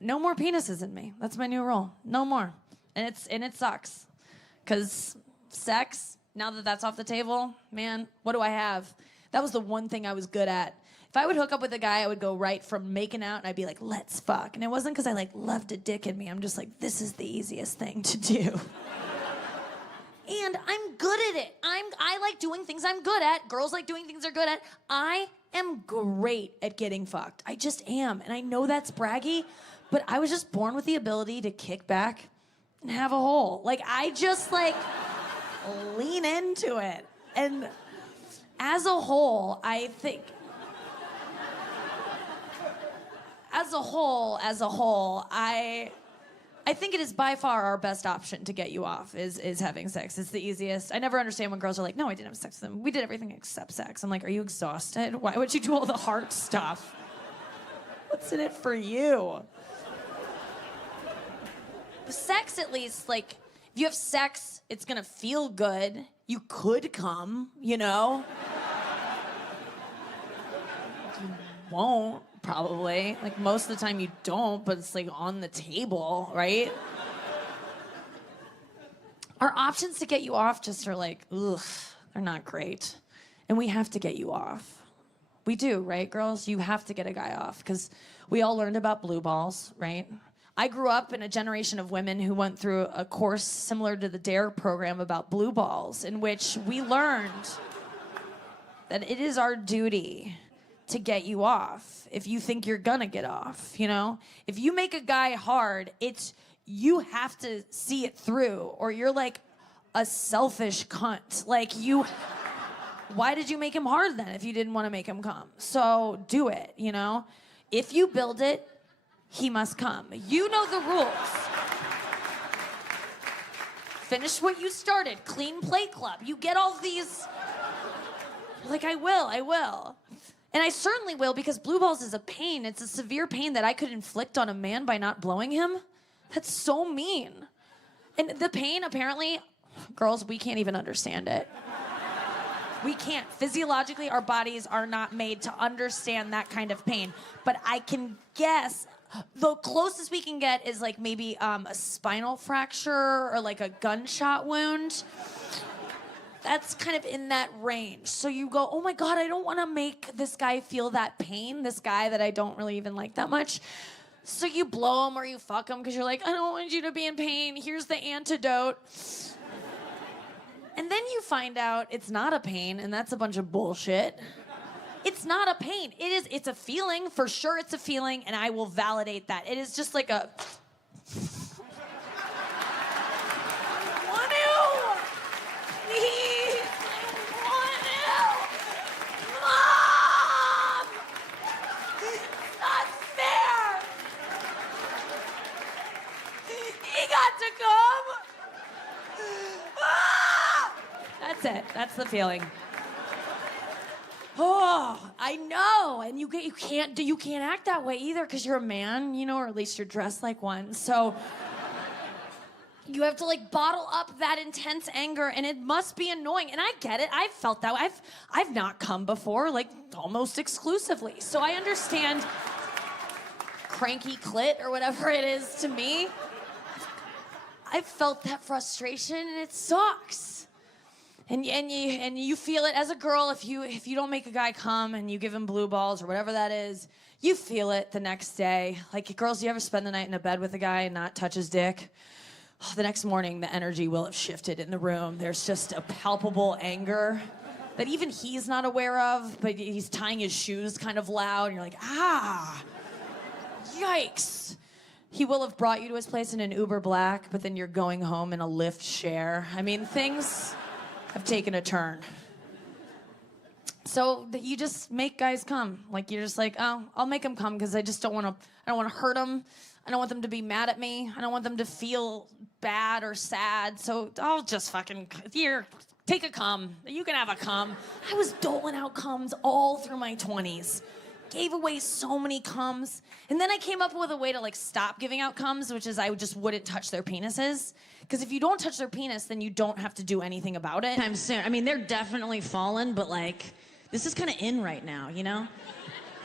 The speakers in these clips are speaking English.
no more penises in me. That's my new rule. No more. And it sucks. Because sex, now that that's off the table, man, what do I have? That was the one thing I was good at. If I would hook up with a guy, I would go right from making out and I'd be like, let's fuck. And it wasn't because I like loved a dick in me. I'm just like, this is the easiest thing to do. And I'm good at it. I like doing things I'm good at. Girls like doing things they're good at. I am great at getting fucked. I just am. And I know that's braggy, but I was just born with the ability to kick back and have a hole. Like, I just like lean into it. And as a whole, I think... As a whole, I think it is by far our best option to get you off is having sex. It's the easiest. I never understand when girls are like, no, I didn't have sex with them. We did everything except sex. I'm like, are you exhausted? Why would you do all the hard stuff? What's in it for you? Sex, at least, like, if you have sex, it's gonna feel good. You could come, you know? You won't. Probably. Like, most of the time you don't, but it's like on the table, right? Our options to get you off just are like, ugh, they're not great. And we have to get you off. We do, right, girls? You have to get a guy off because we all learned about blue balls, right? I grew up in a generation of women who went through a course similar to the DARE program about blue balls, in which we learned that it is our duty to get you off if you think you're gonna get off, you know? If you make a guy hard, you have to see it through, or you're like a selfish cunt. Like, why did you make him hard then if you didn't want to make him come? So do it, you know? If you build it, he must come. You know the rules. Finish what you started. Clean plate club. You get all these... Like, I will. And I certainly will, because blue balls is a pain. It's a severe pain that I could inflict on a man by not blowing him. That's so mean. And the pain, apparently, girls, we can't even understand it. We can't. Physiologically, our bodies are not made to understand that kind of pain. But I can guess the closest we can get is like maybe a spinal fracture or like a gunshot wound. That's kind of in that range. So you go, oh my God, I don't want to make this guy feel that pain, this guy that I don't really even like that much. So you blow him or you fuck him because you're like, I don't want you to be in pain. Here's the antidote. And then you find out it's not a pain, and that's a bunch of bullshit. It's not a pain. It's a feeling. For sure it's a feeling, and I will validate that. It is just like a... That's it. That's the feeling. Oh, I know. And you can't act that way either because you're a man, you know, or at least you're dressed like one. So you have to like bottle up that intense anger, and it must be annoying. And I get it. I've felt that way. I've not come before, like almost exclusively. So I understand cranky clit or whatever it is to me. I've felt that frustration, and it sucks. And you feel it as a girl if you don't make a guy come and you give him blue balls or whatever that is, you feel it the next day. Like, girls, do you ever spend the night in a bed with a guy and not touch his dick? Oh, the next morning, the energy will have shifted in the room. There's just a palpable anger that even he's not aware of, but he's tying his shoes kind of loud, and you're like, yikes. He will have brought you to his place in an Uber Black, but then you're going home in a Lyft share. I mean, things have taken a turn. So you just make guys come. Like, you're just like, oh, I'll make them come because I don't want to hurt them. I don't want them to be mad at me. I don't want them to feel bad or sad. So I'll just fucking, here, take a cum. You can have a cum. I was doling out cums all through my 20s. Gave away so many cums. And then I came up with a way to like stop giving out cums, which is I just wouldn't touch their penises. Because if you don't touch their penis, then you don't have to do anything about it. Time soon. I mean, they're definitely fallen, but like, this is kind of in right now, you know?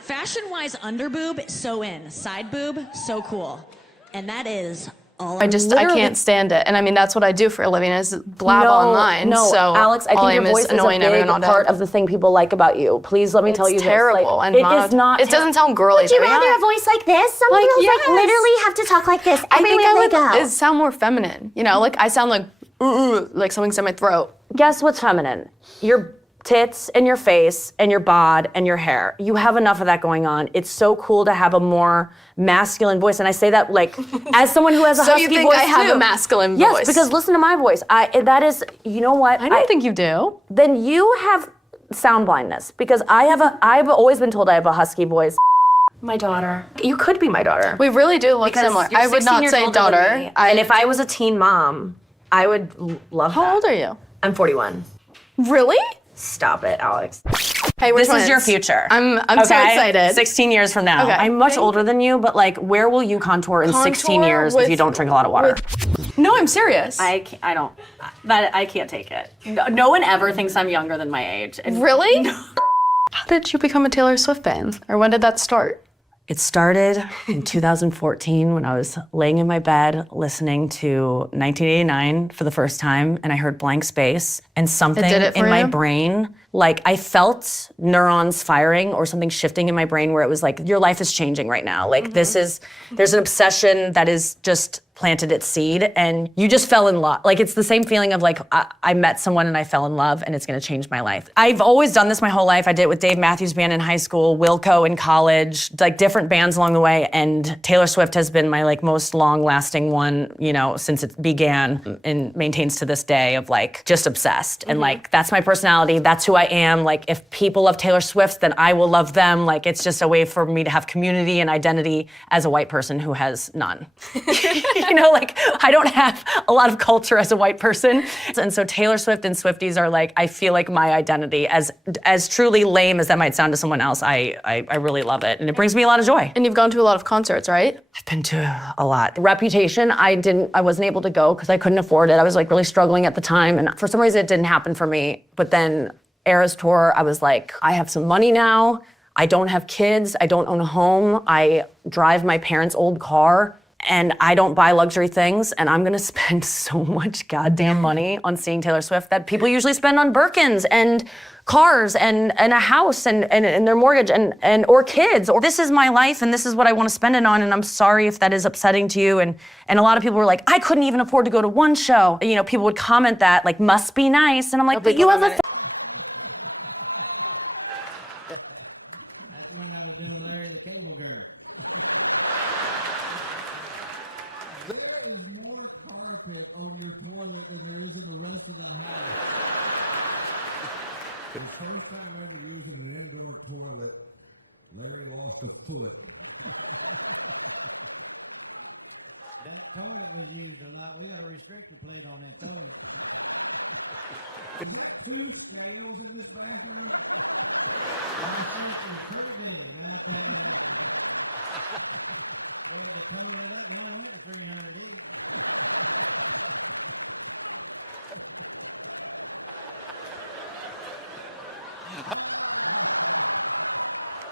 Fashion-wise, under boob, so in. Side boob, so cool. And that is all. I can't stand it. And I mean, that's what I do for a living is blab online. No, so Alex, I think your voice is a big part of the thing people like about you. Please let me tell you this. It's terrible. Like, and it is not. It doesn't sound girly. Would you rather a voice like this? Some girls like literally have to talk like this everywhere they go. It sound more feminine. You know, like I sound like like something's in my throat. Guess what's feminine? Your tits and your face and your bod and your hair. You have enough of that going on. It's so cool to have a more masculine voice, and I say that like as someone who has a husky voice. So you think I have a masculine voice? Yes, because listen to my voice. That is, you know what? I don't think you do. Then you have sound blindness because I've always been told I have a husky voice. My daughter. You could be my daughter. We really do look similar. I would not say daughter. And if I was a teen mom, I would love that. How old are you? I'm 41. Really? Stop it, Alex. Hey, this is your future. I'm so excited. 16 years from now. Okay. I'm much older than you, but like, where will you contour in 16 years if you don't drink a lot of water? No, I'm serious. I can't take it. No one ever thinks I'm younger than my age. Really? No. How did you become a Taylor Swift fan? Or when did that start? It started in 2014 when I was laying in my bed listening to 1989 for the first time, and I heard Blank Space, and something in my brain, like I felt neurons firing or something shifting in my brain where it was like, your life is changing right now. Like there's an obsession that is just planted its seed and you just fell in love. Like it's the same feeling of like, I met someone and I fell in love and it's gonna change my life. I've always done this my whole life. I did it with Dave Matthews Band in high school, Wilco in college, like different bands along the way, and Taylor Swift has been my like most long-lasting one, you know, since it began and maintains to this day of like just obsessed. And like, that's my personality, that's who I am. Like if people love Taylor Swift, then I will love them. Like it's just a way for me to have community and identity as a white person who has none. You know, like I don't have a lot of culture as a white person. And so Taylor Swift and Swifties are like, I feel like my identity, as truly lame as that might sound to someone else, I really love it. And it brings me a lot of joy. And you've gone to a lot of concerts, right? I've been to a lot. Reputation, I wasn't able to go because I couldn't afford it. I was like really struggling at the time. And for some reason it didn't happen for me. But then Eras Tour, I was like, I have some money now. I don't have kids. I don't own a home. I drive my parents' old car. And I don't buy luxury things, and I'm gonna spend so much goddamn money on seeing Taylor Swift that people usually spend on Birkins and cars and a house and their mortgage and or kids. Or this is my life and this is what I want to spend it on, and I'm sorry if that is upsetting to you. And a lot of people were like, I couldn't even afford to go to one show. You know, people would comment that, like, must be nice. And I'm like, but you have a That's when I was doing Larry the Cable Girl. There is more carpet on your toilet than there is in the rest of the house. The first time ever using an indoor toilet, Larry lost a foot. That toilet was used a lot. We got a restrictor plate on that toilet. Is that two scales in this bathroom? We had to total it up. We only went to 300 each.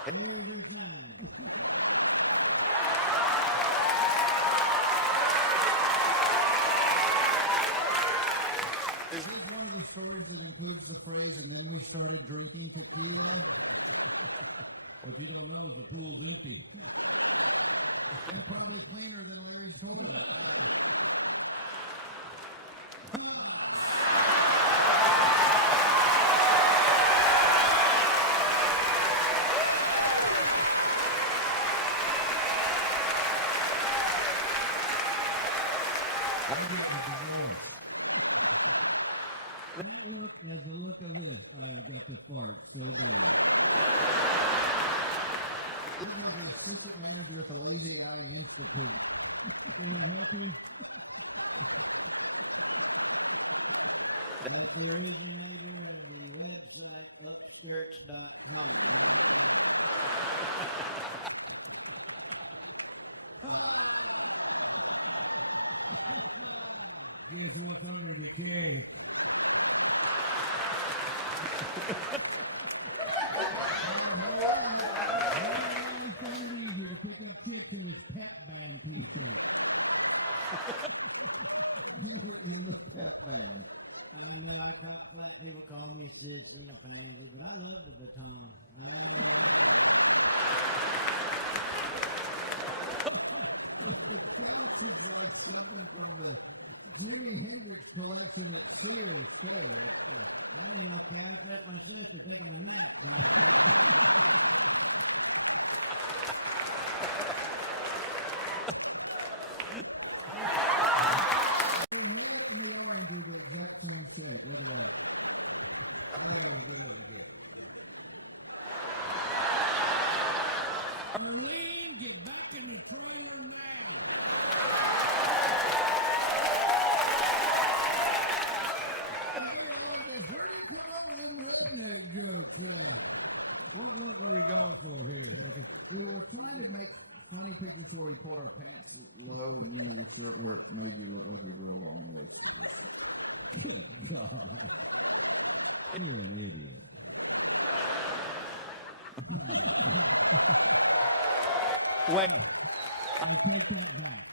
Here's your time. Is this one of the stories that includes the phrase, and then we started drinking tequila? What you don't know is the pool's empty. And probably cleaner than Larry's toilet. That look as the look of this. I got to fart so bad. This is your assistant manager at the Lazy Eye Institute. Can I help you? That's the originator of the website upskirts.com. Guess what's under the cake? band PK. You were in the pep band. I know I caught black people call me sis and a panhandle, but I love the baton. I like it. The couch is like something from the Jimi Hendrix collection at Sears, too. It's like, I don't know, that's my sister taking a nap now. the red and the orange are the exact same shape. Look at that. Oh, that was good looking good. Arlene, get back in the trailer now. Where did you come up with them redneck jokes, man? What look were you going for here, Happy? We were trying to make funny pictures where we pulled our pants low and, your shirt where it made you look like you're real long waisted. Good God. You're an idiot. Wait. I take that back.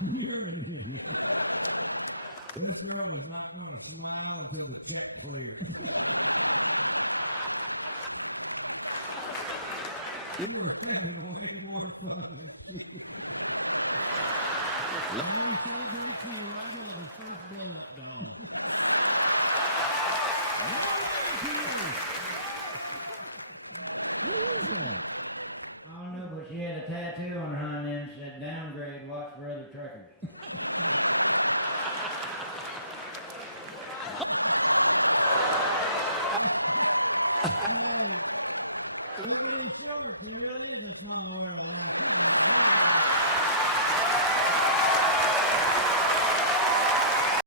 You're an idiot. This girl is not going to smile until the check clears. You were having way more fun